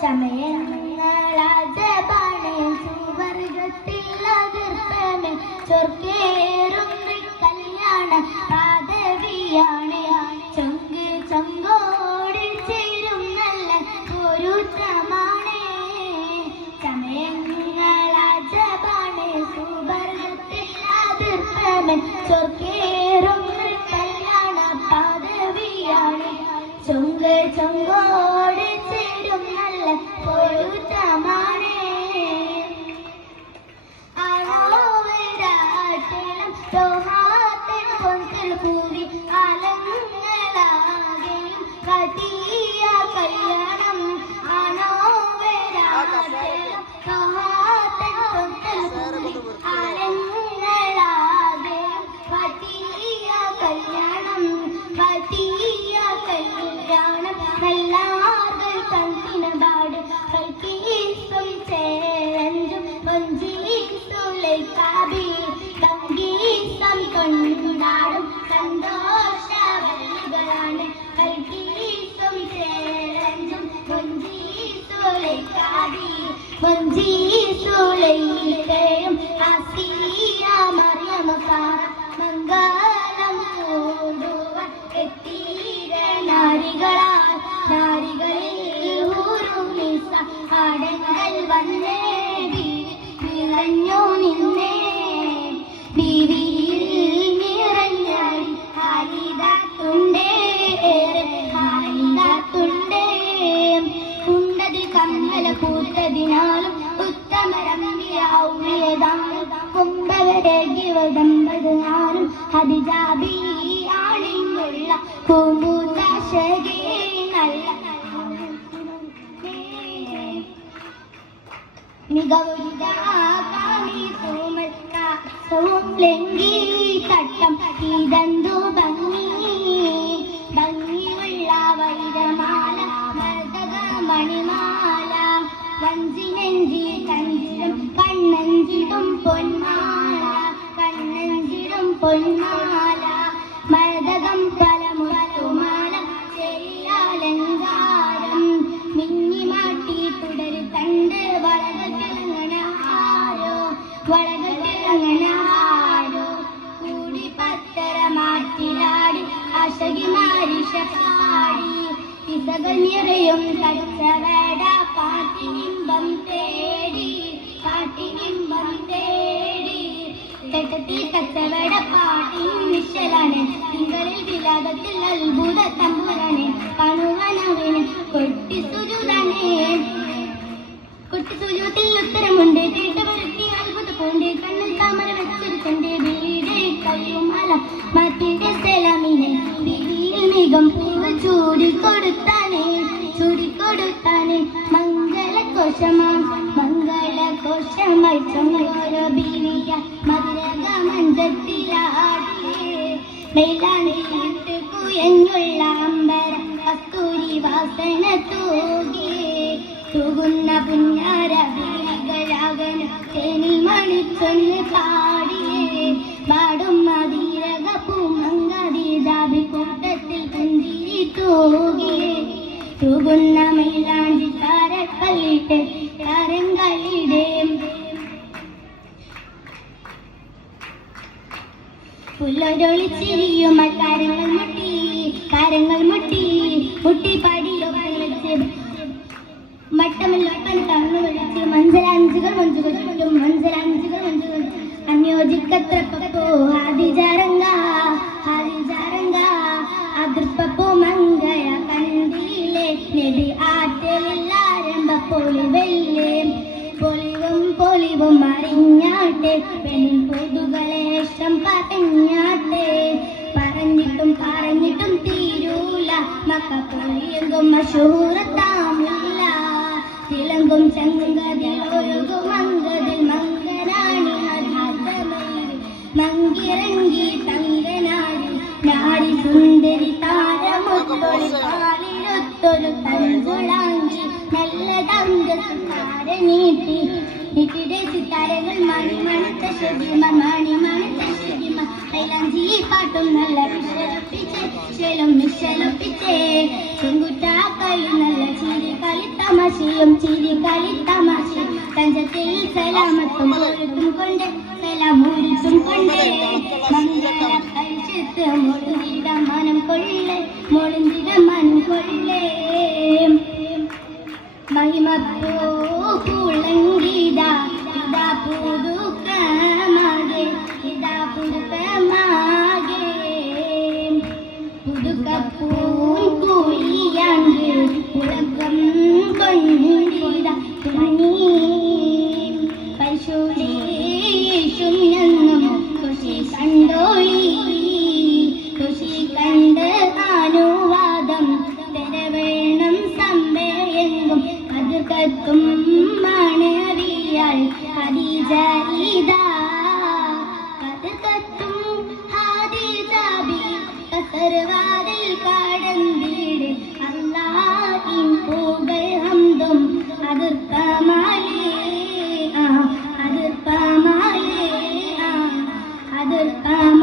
ചമയങ്ങളാജപാണ് സുവർഗത്തിൽ അതിർപ്പന് ചൊർക്കേറും കല്യാണ പാദവിയാണ് ചൊങ്ക് ചൊങ്കോട് ചേരും നല്ല പൊരുത്തമാണ് ചമയങ്ങളാജപാണ് സുവർഗത്തിൽ അതിർപ്പന് ചൊർക്കേറും കല്യാണ പാദവിയാണ് ചൊങ്ക് ചൊങ്കോട് ചേരും നല്ല പൊരുത്തമാണ് ആളോവരാട്ടിലും തോഹാത്തൻ പൊന്തൽ കൂടി ആലങ്ങളാകെയും കതിയ കല്യാണം ആണോവരാട്ടിലും തോഹാത്തൻ പൊന്തൽ കൂടി ആലങ്ങളാകെയും കതിയ കല്യാണം കതിയ കല്യാണം നല്ലാർകൾ കണ്ടിനപാട് കൽക്കീസും ചേരഞ്ചും കൊഞ്ചീസുലൈക്കാബി സംഗീതം കൊണ്ടാടും സന്തോഷവല്ലികളാണ് കൽക്കീസും ചേരഞ്ചും കൊഞ്ചീസുലൈക്കാബി കൊഞ്ചീസുലൈക്കയും ആസിയ മറിയമക്ക മംഗളം കൂടുവാൻ എത്തിയ നാരികളാൽ നാരികളിൽ ഊരുമിസ ആടങ്ങൾ വന്നേ നിറഞ്ഞു നിന്നേ ബീവിയിൽ നിറഞ്ഞാടി ഹാരിതാത്തുണ്ടേ ഹാരിതാത്തുണ്ടേ ഉണ്ടതി കമ്മല പൂത്തതിനാലും ഉത്തമരമ്യൗറിയതാനും കുംഭവരകിവതമ്പതിനാലും ഹദിജാബി ആണിങ്ങുള്ള പൂമ്പൂതാശകേ നല്ല മികവുരിതാകാമി സോമൽക്കാസവും ലംഘി തട്ടം ഇതന്തു ഭംഗിയുള്ള വൈരമാല മർദ്ദക മണിമാല വഞ്ചിനെഞ്ചി കഞ്ചിടും കണ്ണഞ്ചിടും പൊന്മാല കണ്ണഞ്ചിടും പൊന്മാല മർദ്ദകം പലമുറമാല ചെറിയാലങ്കാരം മിന്നിമാട്ടി തുടരി തണ്ട് വളകത്തിലങ്ങനാരോ കൂടി പത്തര മാറ്റിലാടി അശകിമാരിഷാടി പിസകൾ നിറയും കച്ചവട പാട്ടിനിമ്പം തേടി തെട്ടത്തിൽ കച്ചവട പാട്ടിൻ നിശ്ചലാണ് തിങ്കളിൽ വിലാദത്തിൽ അത്ഭുത തമ്പുരാണ് കണുവനവിന് കൊട്ടി സുജൂത്തിൽ ഉത്തരമുണ്ട് കേട്ട് വരുത്തി അത്ഭുത പൂണ്ട് കണ്ണിൽ താമര വെച്ചെടുക്കണ്ട് വീടേ കയ്യുമല മറ്റിന്റെ സ്ഥലമിനെ വിരിയിൽ മികം പൂവ് ചൂടിക്കൊടുത്താനേ മംഗളകോശമായി ചൊങ്കോരോ ബീവിയ മധുരക മഞ്ചത്തിലാടിയേ മെയിലാണ്ടിട്ട് കുയഞ്ഞുള്ള അമ്പരം കസ്തൂരി വാസന തൂകുന്ന പുഞ്ഞാര ബീവികളാകന തേനിൽ മണിച്ചൊന്ന് പാടിയേ പാടും മധീരക പൂമങ്കീജാബി കൂട്ടത്തിൽ പുഞ്ചിരി തൂകുന്ന മൈലാഞ്ചി താരക്കല്ലിട്ട് താരങ്കളിടേ പുല്ലൊരൊളിച്ചിരിയും കാര്യങ്ങൾ മുട്ടി പാടിയൊക്കെ വെച്ച് മട്ടമില്ലൊട്ടൻ കണ്ണു വിളിച്ച് മഞ്ചലാഞ്ചുകൾ അന്യോജിക്കത്രപ്പോ ഹാദിജാരംഗ അതിർപ്പപ്പോ മങ്കയ കണ്ടില്ലേ നബി ആറ്റെല്ലാരംഭ പൊളിവും അറിഞ്ഞാട്ടെ പെണ്ണിൻ പൊതുകളേഷം പറഞ്ഞിട്ടും തീരൂല മക്ക പൊളിയെങ്കും മഷൂറത്താമില്ല തിളങ്കും ചങ്കതിലൊഴുകും മങ്കതിൽ മങ്കരാണി മങ്കിറങ്ങി തങ്കനാരി നാരി സുന്ദരി താരമൊത്തൊരു കാലിലൊത്തൊരു തഞ്ചുളാങ്കി നല്ല തങ്കസുന്ദര നീട്ടി സിത്താരകൾ മണിമണത്ത ശരിമ മൈലാഞ്ചി പാട്ടും നല്ല വിഷലൊപ്പിച്ചേ ചെങ്കുറ്റ കളി നല്ല ചിരി കളിത്തമ തമാശയും ചിരി കളി തമാശയും തഞ്ചത്തിൽ സലാമത്തും ഒഴുത്തും കൊണ്ട് സലാമൂരിത്തും കൊണ്ട് മംഗള കഴിച്ചെത്ത് മുഴുതിട മനം കൊള്ളേ മുഴുതിട മനം കൊള്ളേ മഹിമപ്പൂ പൂളങ്കിട ഇതാ പുതുക്കമാകെ ഇതാ പുതുക്കമാകെ പുതുക്കപ്പൂൻ കൂലിയാങ്ക് പുളക്കം കൊണ്ടിട തുണി പരിശോധിച്ചും ഞങ്ങും ഖുഷി കണ്ടോളി ഖുഷി കണ്ട് അനുവാദം തെരവേണം സമ്പയെങ്കും അത് കത്തും മണവിയാൾ ഖദീജ ഇദാ അത് കത്തും ഖദീജ ബി കസർവാതിൽ കടന്നിട് അല്ലാഹിൻ പൂകൾ ഹംദും അതിർപ്പമാലേ അതിർപ്പമാലേ അതിർപ്പമാലേ